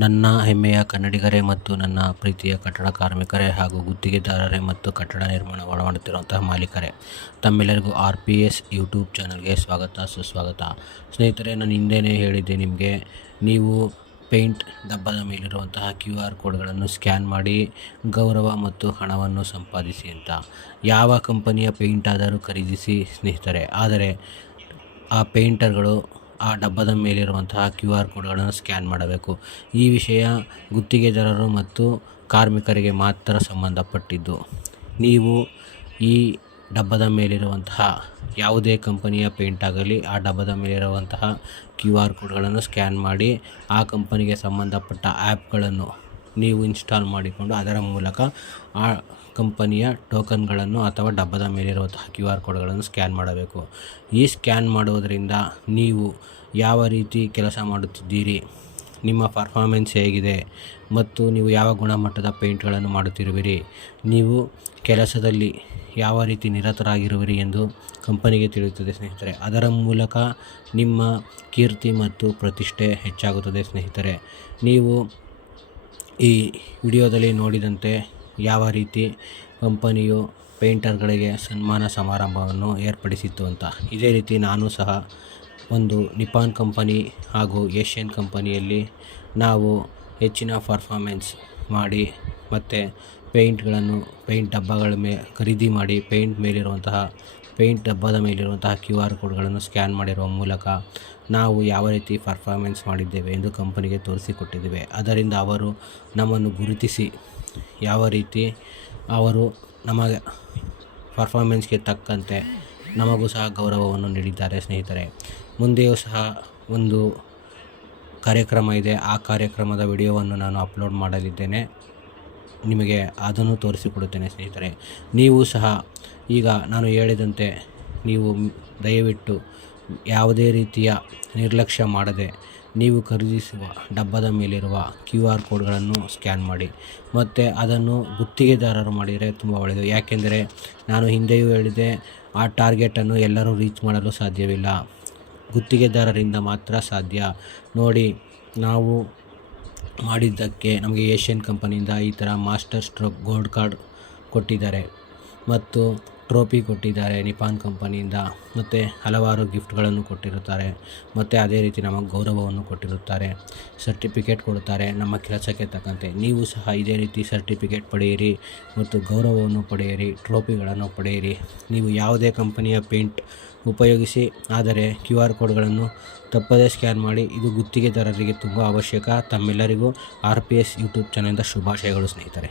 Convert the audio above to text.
ನನ್ನ ಹೆಮ್ಮೆಯ ಕನ್ನಡಿಗರೇ ಮತ್ತು ನನ್ನ ಪ್ರೀತಿಯ ಕಟ್ಟಡ ಕಾರ್ಮಿಕರೇ ಹಾಗೂ ಗುತ್ತಿಗೆದಾರರೇ ಮತ್ತು ಕಟ್ಟಡ ನಿರ್ಮಾಣ ಮಾಡುತ್ತಿರುವಂತಹ ಮಾಲೀಕರೇ, ತಮ್ಮೆಲ್ಲರಿಗೂ RPS ಯೂಟ್ಯೂಬ್ ಚಾನಲ್ಗೆ ಸ್ವಾಗತ ಸುಸ್ವಾಗತ. ಸ್ನೇಹಿತರೆ, ನಾನು ಹಿಂದೆಯೇ ಹೇಳಿದ್ದೆ ನಿಮಗೆ, ನೀವು ಪೇಂಟ್ ಡಬ್ಬದ ಮೇಲಿರುವಂತಹ QR ಕೋಡ್ಗಳನ್ನು ಸ್ಕ್ಯಾನ್ ಮಾಡಿ ಗೌರವ ಮತ್ತು ಹಣವನ್ನು ಸಂಪಾದಿಸಿ ಅಂತ. ಯಾವ ಕಂಪನಿಯ ಪೇಂಟ್ ಆದರೂ ಖರೀದಿಸಿ ಸ್ನೇಹಿತರೆ, ಆದರೆ ಆ ಪೇಂಟರ್ಗಳು ಆ ಡಬ್ಬದ ಮೇಲಿರುವಂತಹ QR ಕೋಡ್ಗಳನ್ನು ಸ್ಕ್ಯಾನ್ ಮಾಡಬೇಕು. ಈ ವಿಷಯ ಗುತ್ತಿಗೆದಾರರು ಮತ್ತು ಕಾರ್ಮಿಕರಿಗೆ ಮಾತ್ರ ಸಂಬಂಧಪಟ್ಟಿದ್ದು. ನೀವು ಈ ಡಬ್ಬದ ಮೇಲಿರುವಂತಹ ಯಾವುದೇ ಕಂಪನಿಯ ಪೇಂಟ್ ಆಗಲಿ, ಆ ಡಬ್ಬದ ಮೇಲಿರುವಂತಹ QR ಕೋಡ್ಗಳನ್ನು ಸ್ಕ್ಯಾನ್ ಮಾಡಿ ಆ ಕಂಪನಿಗೆ ಸಂಬಂಧಪಟ್ಟ ಆ್ಯಪ್ಗಳನ್ನು ನೀವು ಇನ್ಸ್ಟಾಲ್ ಮಾಡಿಕೊಂಡು ಅದರ ಮೂಲಕ ಆ ಕಂಪನಿಯ ಟೋಕನ್ಗಳನ್ನು ಅಥವಾ ಡಬ್ಬದ ಮೇಲಿರುವಂತಹ QR ಕೋಡ್ಗಳನ್ನು ಸ್ಕ್ಯಾನ್ ಮಾಡಬೇಕು. ಈ ಸ್ಕ್ಯಾನ್ ಮಾಡುವುದರಿಂದ ನೀವು ಯಾವ ರೀತಿ ಕೆಲಸ ಮಾಡುತ್ತಿದ್ದೀರಿ, ನಿಮ್ಮ ಪರ್ಫಾರ್ಮೆನ್ಸ್ ಹೇಗಿದೆ ಮತ್ತು ನೀವು ಯಾವ ಗುಣಮಟ್ಟದ ಪೇಂಟ್ಗಳನ್ನು ಮಾಡುತ್ತಿರುವಿರಿ, ನೀವು ಕೆಲಸದಲ್ಲಿ ಯಾವ ರೀತಿ ನಿರತರಾಗಿರುವಿರಿ ಎಂದು ಕಂಪನಿಗೆ ತಿಳಿಯುತ್ತದೆ ಸ್ನೇಹಿತರೆ. ಅದರ ಮೂಲಕ ನಿಮ್ಮ ಕೀರ್ತಿ ಮತ್ತು ಪ್ರತಿಷ್ಠೆ ಹೆಚ್ಚಾಗುತ್ತದೆ ಸ್ನೇಹಿತರೆ. ನೀವು ಈ ವಿಡಿಯೋದಲ್ಲಿ ನೋಡಿದಂತೆ ಯಾವ ರೀತಿ ಕಂಪನಿಯು ಪೇಂಟರ್ಗಳಿಗೆ ಸನ್ಮಾನ ಸಮಾರಂಭವನ್ನು ಏರ್ಪಡಿಸಿತ್ತು ಅಂತ, ಇದೇ ರೀತಿ ನಾನು ಸಹ ಒಂದು ನಿಪಾನ್ ಕಂಪನಿ ಹಾಗೂ ಏಷ್ಯನ್ ಕಂಪನಿಯಲ್ಲಿ ನಾವು ಹೆಚ್ಚಿನ ಪರ್ಫಾರ್ಮೆನ್ಸ್ ಮಾಡಿ ಮತ್ತು ಪೇಂಟ್ ಡಬ್ಬಗಳ ಖರೀದಿ ಮಾಡಿ ಪೇಂಟ್ ಡಬ್ಬದ ಮೇಲಿರುವಂತಹ QR ಕೋಡ್ಗಳನ್ನು ಸ್ಕ್ಯಾನ್ ಮಾಡಿರುವ ಮೂಲಕ ನಾವು ಯಾವ ರೀತಿ ಪರ್ಫಾರ್ಮೆನ್ಸ್ ಮಾಡಿದ್ದೇವೆ ಎಂದು ಕಂಪನಿಗೆ ತೋರಿಸಿಕೊಟ್ಟಿದ್ದೇವೆ. ಅದರಿಂದ ಅವರು ನಮ್ಮನ್ನು ಗುರುತಿಸಿ ಯಾವ ರೀತಿ ಅವರು ನಮಗೆ ಪರ್ಫಾರ್ಮೆನ್ಸ್ಗೆ ತಕ್ಕಂತೆ ನಮಗೂ ಸಹ ಗೌರವವನ್ನು ನೀಡಿದ್ದಾರೆ ಸ್ನೇಹಿತರೆ. ಮುಂದೆಯೂ ಸಹ ಒಂದು ಕಾರ್ಯಕ್ರಮ ಇದೆ, ಆ ಕಾರ್ಯಕ್ರಮದ ವಿಡಿಯೋವನ್ನು ನಾನು ಅಪ್ಲೋಡ್ ಮಾಡಲಿದ್ದೇನೆ, ನಿಮಗೆ ಅದನ್ನು ತೋರಿಸಿಕೊಡುತ್ತೇನೆ ಸ್ನೇಹಿತರೆ. ನೀವು ಸಹ ಈಗ ನಾನು ಹೇಳಿದಂತೆ ನೀವು ದಯವಿಟ್ಟು ಯಾವುದೇ ರೀತಿಯ ನಿರ್ಲಕ್ಷ್ಯ ಮಾಡದೆ ನೀವು ಖರೀದಿಸುವ ಡಬ್ಬದ ಮೇಲಿರುವ QR ಕೋಡ್ಗಳನ್ನು ಸ್ಕ್ಯಾನ್ ಮಾಡಿ ಮತ್ತು ಅದನ್ನು ಗುತ್ತಿಗೆದಾರರು ಮಾಡಿದರೆ ತುಂಬ ಒಳ್ಳೆಯದು. ಯಾಕೆಂದರೆ ನಾನು ಹಿಂದೆಯೂ ಹೇಳಿದೆ, ಆ ಟಾರ್ಗೆಟನ್ನು ಎಲ್ಲರೂ ರೀಚ್ ಮಾಡಲು ಸಾಧ್ಯವಿಲ್ಲ, ಗುತ್ತಿಗೆದಾರರಿಂದ ಮಾತ್ರ ಸಾಧ್ಯ. ನೋಡಿ, ನಾವು ಮಾಡಿದ್ದಕ್ಕೆ ನಮಗೆ ಏಷ್ಯನ್ ಕಂಪನಿಯಿಂದ ಈ ಥರ ಮಾಸ್ಟರ್ ಸ್ಟ್ರೋಕ್ ಗೋಲ್ಡ್ ಕಾರ್ಡ್ ಕೊಟ್ಟಿದ್ದಾರೆ ಮತ್ತು ಟ್ರೋಫಿ ಕೊಟ್ಟಿದ್ದಾರೆ ನಿಪಾನ್ ಕಂಪನಿಯಿಂದ, ಮತ್ತು ಹಲವಾರು ಗಿಫ್ಟ್ಗಳನ್ನು ಕೊಟ್ಟಿರುತ್ತಾರೆ ಮತ್ತು ಅದೇ ರೀತಿ ನಮಗೆ ಗೌರವವನ್ನು ಕೊಟ್ಟಿರುತ್ತಾರೆ, ಸರ್ಟಿಫಿಕೇಟ್ ಕೊಡುತ್ತಾರೆ ನಮ್ಮ ಕೆಲಸಕ್ಕೆ ತಕ್ಕಂತೆ. ನೀವು ಸಹ ಇದೇ ರೀತಿ ಸರ್ಟಿಫಿಕೇಟ್ ಪಡೆಯಿರಿ ಮತ್ತು ಗೌರವವನ್ನು ಪಡೆಯಿರಿ, ಟ್ರೋಫಿಗಳನ್ನು ಪಡೆಯಿರಿ. ನೀವು ಯಾವುದೇ ಕಂಪನಿಯ ಪೇಂಟ್ ಉಪಯೋಗಿಸಿ, ಆದರೆ QR ಕೋಡ್ಗಳನ್ನು ತಪ್ಪದೇ ಸ್ಕ್ಯಾನ್ ಮಾಡಿ. ಇದು ಗುತ್ತಿಗೆದಾರರಿಗೆ ತುಂಬ ಅವಶ್ಯಕ. ತಮ್ಮೆಲ್ಲರಿಗೂ RPS ಯೂಟ್ಯೂಬ್ ಚಾನಲಿಂದ ಶುಭಾಶಯಗಳು ಸ್ನೇಹಿತರೆ.